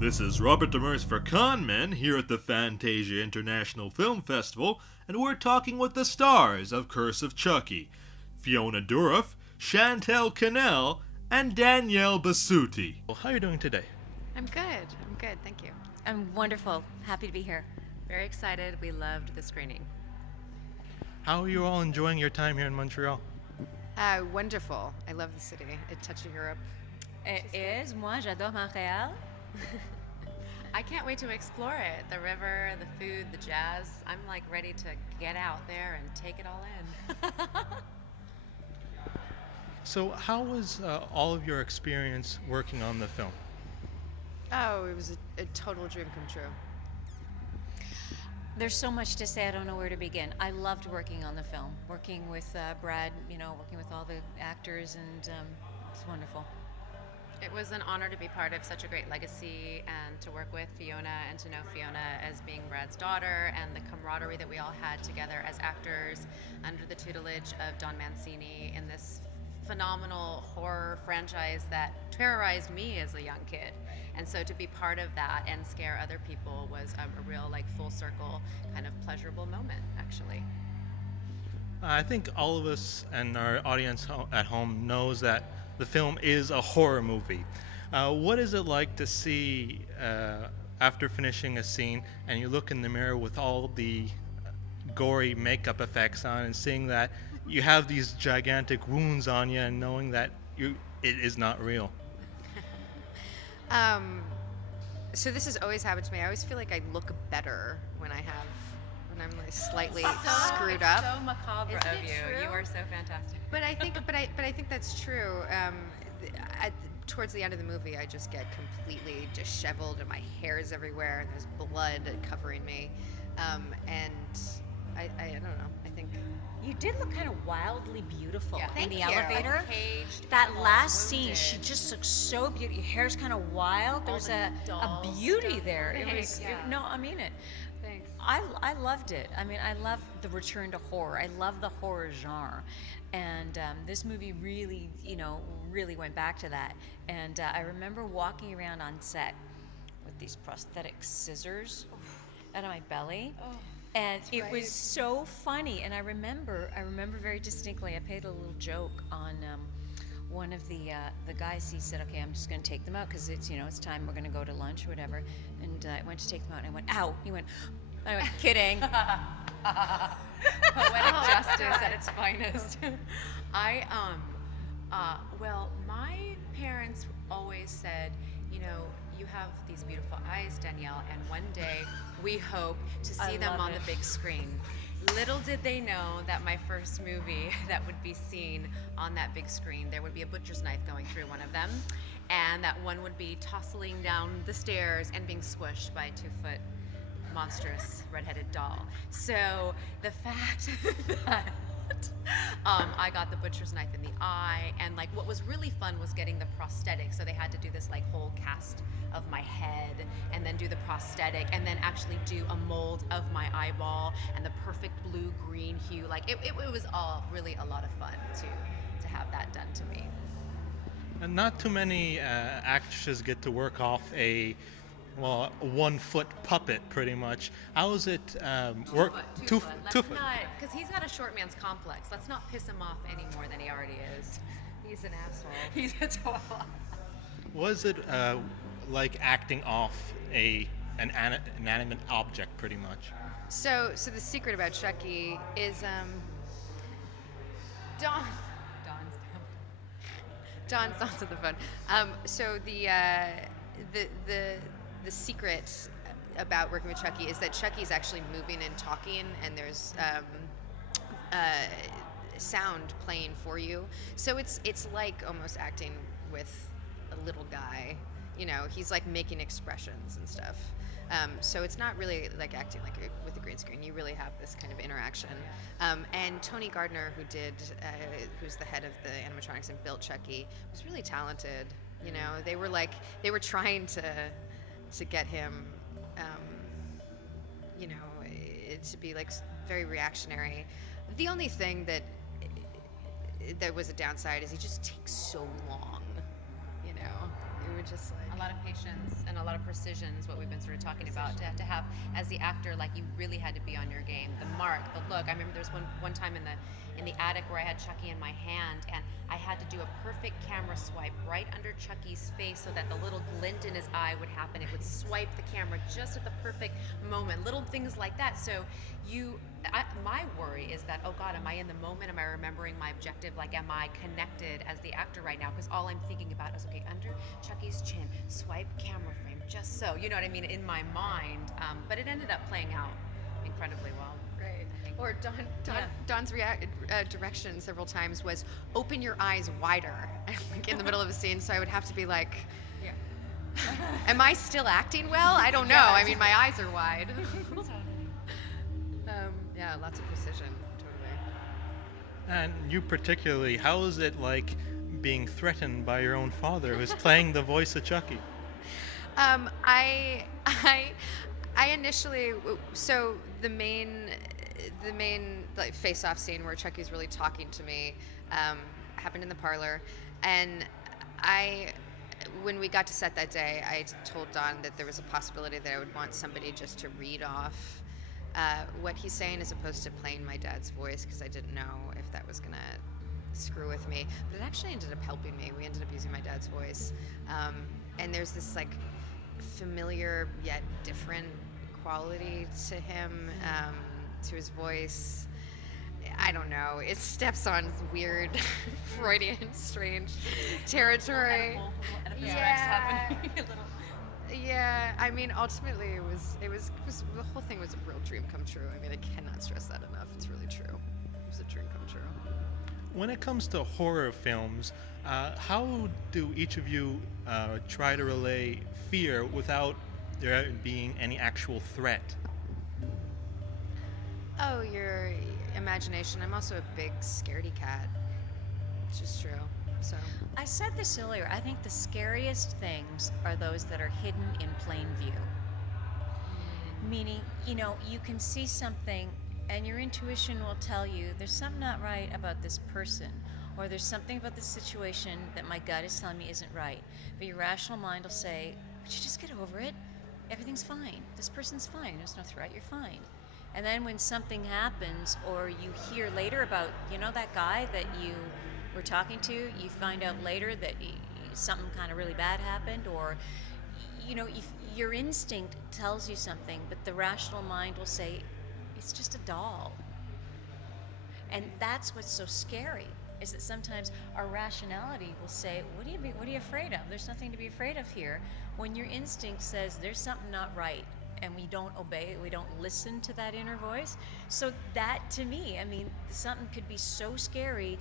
This is Robert Demers for Con Men here at the Fantasia International Film Festival, and we're talking with the stars of Curse of Chucky, Fiona Dourif, Chantal Quesnel, and Danielle Bisutti. Well, how are you doing today? I'm good, thank you. I'm wonderful. Happy to be here. Very excited. We loved the screening. How are you all enjoying your time here in Montreal? Wonderful. I love the city. A touch of Europe. It is. Moi, j'adore Montréal. I can't wait to explore it. The river, the food, the jazz. I'm like ready to get out there and take it all in. So, how was all of your experience working on the film? Oh, it was a total dream come true. There's so much to say, I don't know where to begin. I loved working on the film, working with Brad, working with all the actors, and it's wonderful. It was an honor to be part of such a great legacy and to work with Fiona and to know Fiona as being Brad's daughter, and the camaraderie that we all had together as actors under the tutelage of Don Mancini in this phenomenal horror franchise that terrorized me as a young kid. And so to be part of that and scare other people was a real full circle kind of pleasurable moment, actually. I think all of us and our audience at home knows that the film is a horror movie. What is it like to see after finishing a scene and you look in the mirror with all the gory makeup effects on and seeing that you have these gigantic wounds on you and knowing that it is not real? So this has always happened to me. I always feel like I look better when I'm like slightly screwed up. So macabre Isn't of it you. true? You are so fantastic. But I think that's true. Towards the end of the movie, I just get completely disheveled, and my hair is everywhere, and there's blood covering me, and I don't know. I think You did look kind of wildly beautiful in Thank the you. elevator. Like caged, That almost last scene, wounded. she just looks so beautiful. Your hair's kind of wild. There's the a doll beauty stuff. there. Thanks, yeah. No, I mean it. Thanks. I loved it. I mean, I love the return to horror. I love the horror genre, and this movie really, really went back to that. And I remember walking around on set with these prosthetic scissors out of my belly. And it was so funny, and I remember very distinctly. I played a little joke on one of the guys. He said, "Okay, I'm just going to take them out because it's time. We're going to go to lunch or whatever." And I went to take them out, and I went, "Ow!" He went, "I went, kidding." Poetic justice at its finest. Well, my parents always said, you have these beautiful eyes, Danielle, and one day we hope to see them love on it. the big screen. Little did they know that my first movie that would be seen on that big screen, there would be a butcher's knife going through one of them, and that one would be tossing down the stairs and being squished by a 2-foot monstrous redheaded doll. So the fact that I got the butcher's knife in the eye, and what was really fun was getting the prosthetic. So they had to do this whole cast of my head, and then do the prosthetic, and then actually do a mold of my eyeball and the perfect blue-green hue. It was all really a lot of fun to have that done to me. And not too many actresses get to work off a 1-foot puppet, pretty much. How is it work? 2 foot. Two foot. Because he's got a short man's complex. Let's not piss him off any more than he already is. He's an asshole. He's a total. Was it like acting off an inanimate object, pretty much? So the secret about Chucky is Don's on the phone. So the secret about working with Chucky is that Chucky's actually moving and talking, and there's sound playing for you. So it's like almost acting with a little guy. He's making expressions and stuff. So it's not really like acting with a green screen. You really have this kind of interaction. And Tony Gardner, who's the head of the animatronics and built Chucky, was really talented. They were trying to get him, to be very reactionary. The only thing that was a downside is he just takes so long. would just like a lot of patience and a lot of precision is what we've been sort of talking about. To have as the actor, like you really had to be on your game. The mark, the look. I remember there's one time in the attic where I had Chucky in my hand, and I had to do a perfect camera swipe right under Chucky's face so that the little glint in his eye would happen. It would swipe the camera just at the perfect moment. Little things like that. So my worry is that, oh God, am I in the moment? Am I remembering my objective? Like, am I connected as the actor right now? Because all I'm thinking about is, okay, under Chucky's chin, swipe camera frame, just so. You know what I mean? In my mind. But it ended up playing out incredibly well. Right. Or Don's direction several times was open your eyes wider, like in the middle of a scene. So I would have to be like, am I still acting well? I don't know. I mean, my eyes are wide. Yeah, lots of precision, totally. And you particularly, how is it like being threatened by your own father who's playing the voice of Chucky? I initially, so the main like face-off scene where Chucky's really talking to me happened in the parlor, and when we got to set that day, I told Don that there was a possibility that I would want somebody just to read off what he's saying as opposed to playing my dad's voice, because I didn't know if that was gonna screw with me. But it actually ended up helping me. We ended up using my dad's voice, and there's this like familiar yet different quality to him, to his voice. I don't know. It steps on weird Freudian, strange territory. Yeah, I mean, ultimately, it was the whole thing was a real dream come true. I mean, I cannot stress that enough. It's really true. It was a dream come true. When it comes to horror films, how do each of you try to relay fear without there being any actual threat? Oh, your imagination. I'm also a big scaredy cat. It's just true. So I said this earlier. I think the scariest things are those that are hidden in plain view. Meaning, you can see something and your intuition will tell you there's something not right about this person, or there's something about this situation that my gut is telling me isn't right. But your rational mind will say, but you just get over it. Everything's fine. This person's fine. There's no threat. You're fine. And then when something happens, or you hear later about, that guy that you were talking to, you find out later that something kind of really bad happened, or if your instinct tells you something, but the rational mind will say it's just a doll. And that's what's so scary, is that sometimes our rationality will say, what are you afraid of? There's nothing to be afraid of here. When your instinct says there's something not right, and we don't obey it, we don't listen to that inner voice. So that, to me, I mean, something could be so scary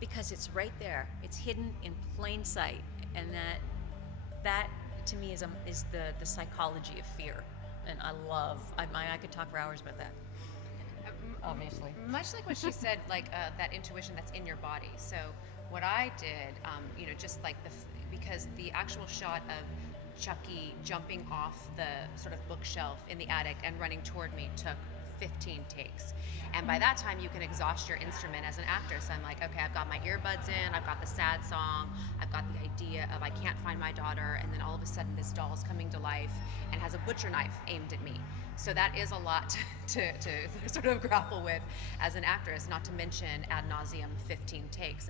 because it's right there. It's hidden in plain sight, and that to me is the psychology of fear. And I could talk for hours about that. Obviously. Much like what she said, like that intuition that's in your body. So what I did, just like because the actual shot of Chucky jumping off the sort of bookshelf in the attic and running toward me took 15 takes. And by that time, you can exhaust your instrument as an actor. So I'm like, okay, I've got my earbuds in, I've got the sad song, I've got the idea of I can't find my daughter, and then all of a sudden this doll's coming to life and has a butcher knife aimed at me. So that is a lot to sort of grapple with as an actress, not to mention ad nauseum 15 takes,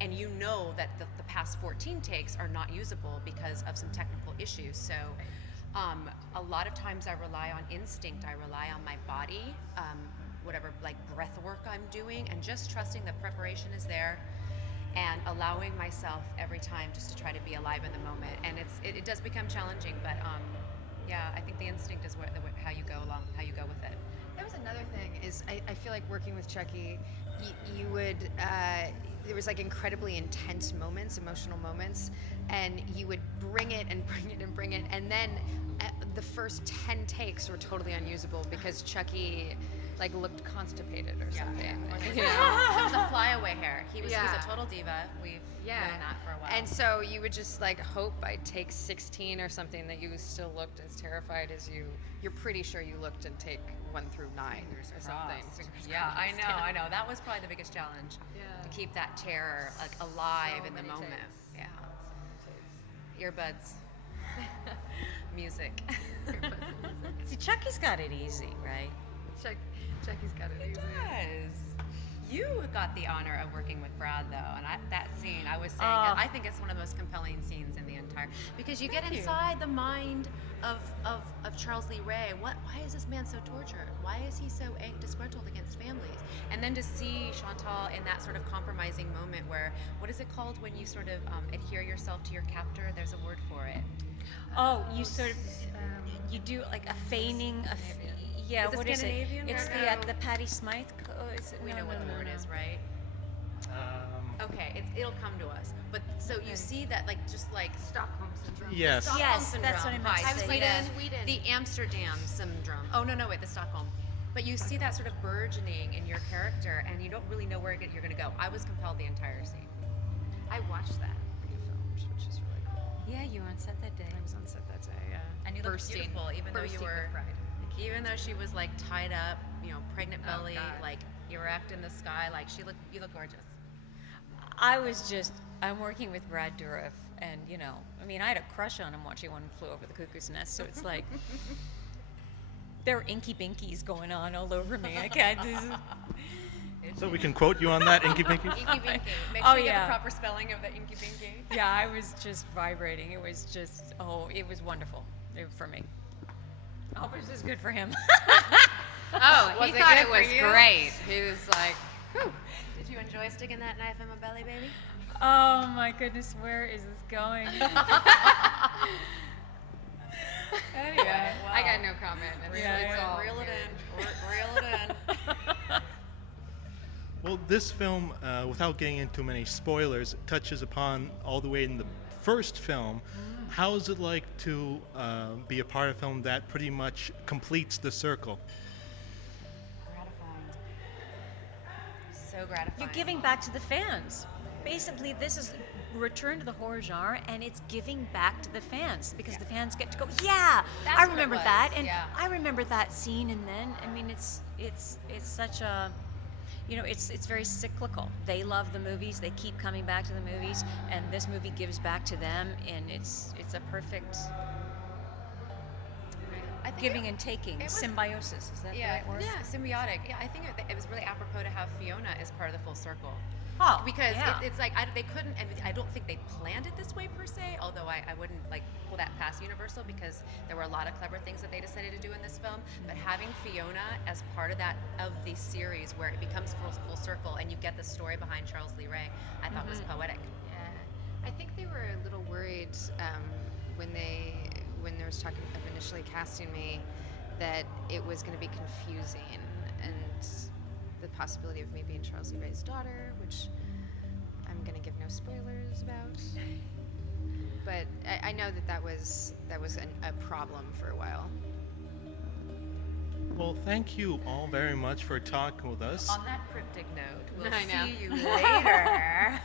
and you know that the past 14 takes are not usable because of some technical issues. So a lot of times I rely on instinct, I rely on my body, whatever like breath work I'm doing, and just trusting that preparation is there and allowing myself every time just to try to be alive in the moment. And it does become challenging, but yeah, I think the instinct is how you go with it. That was another thing, is I feel like working with Chucky, you would, there was like incredibly intense moments, emotional moments, and you would bring it and bring it and bring it, and then the first 10 takes were totally unusable because Chucky like looked constipated or something. It was a flyaway hair. He's a total diva. We've known that for a while. And so you would just like hope by take 16 or something that you still looked as terrified as you're pretty sure you looked in take 1 through 9 or something. Yeah, I know. That was probably the biggest challenge. Yeah. To keep that terror like alive in the moment. Takes. Yeah. Earbuds. Music. See, Chucky's got it easy, right? Chucky's got it easy. Yes. You got the honor of working with Brad, though, and that scene, I was saying, I think it's one of the most compelling scenes in the entire, because you get inside the mind of Charles Lee Ray. Why is this man so tortured? Why is he so disgruntled against families? And then to see Chantal in that sort of compromising moment where, what is it called when you sort of adhere yourself to your captor? There's a word for it. Oh, you sort of, you do like a feigning of, yeah, Is it what is it? Scandinavian? It's No. the Patty Smythe. We know what the word is, right? Okay, it'll come to us. But so you see that, like, just like Stockholm syndrome. Yes. Stockholm Yes, syndrome. that's what I meant to Hi, say, Sweden. yeah. Sweden. The Amsterdam syndrome. Oh no, wait, the Stockholm. But you see that sort of burgeoning in your character, and you don't really know where you're going to go. I was compelled the entire scene. I watched that pre-filmed, which is really cool. Yeah, you were on set that day. I was on set that day. And you looked bursting, beautiful, even though you bursting were, with pride. even though she was like tied up, pregnant Oh, belly, God. like erect in the sky, like you look gorgeous. I'm working with Brad Dourif, and I mean, I had a crush on him watching One Flew Over the Cuckoo's Nest, so it's like, there were inky binkies going on all over me. I can't So we can quote you on that, Inky Pinky? Inky Binky. Make Oh, sure you get yeah. the proper spelling of the Inky Binky. Yeah, I was just vibrating. It was just, it was wonderful for me. I hope it was good for him. Oh, Was he it thought good it for was you? great. He was like, whew. Did you enjoy sticking that knife in my belly, baby? Oh my goodness, where is this going? Anyway, I got no comment. It's all Reel it good. in. Reel it in. Well, this film, without getting into many spoilers, touches upon all the way in the first film. How is it like to be a part of a film that pretty much completes the circle? Gratifying. So gratifying. You're giving back to the fans. Basically, this is return to the horror genre, and it's giving back to the fans because the fans get to go, yeah, That's I what it remember was, that, and yeah. I remember that scene. And then, I mean, it's such a, it's very cyclical. They love the movies, they keep coming back to the movies, and this movie gives back to them, and it's a perfect I think giving and taking, it was- symbiosis. Is that the right word? Yeah, symbiotic. Yeah, I think it was really apropos to have Fiona as part of the full circle. Oh, Because yeah. it's like they couldn't, and I don't think they planned it this way per se. Although I wouldn't like pull that past Universal because there were a lot of clever things that they decided to do in this film. But having Fiona as part of the series where it becomes full circle and you get the story behind Charles Lee Ray, I thought was poetic. Yeah, I think they were a little worried when there was talking of initially casting me that it was going to be confusing and the possibility of me being Charles Lee Ray's daughter, which I'm going to give no spoilers about. But I know that was a problem for a while. Well, thank you all very much for talking with us. On that cryptic note, we'll I know. see you later.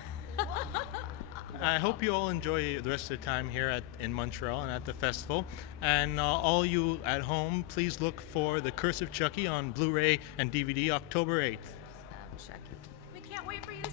I hope you all enjoy the rest of the time here in Montreal and at the festival. And all you at home, please look for The Curse of Chucky on Blu-ray and DVD October 8th. Chucky. We can't wait for you to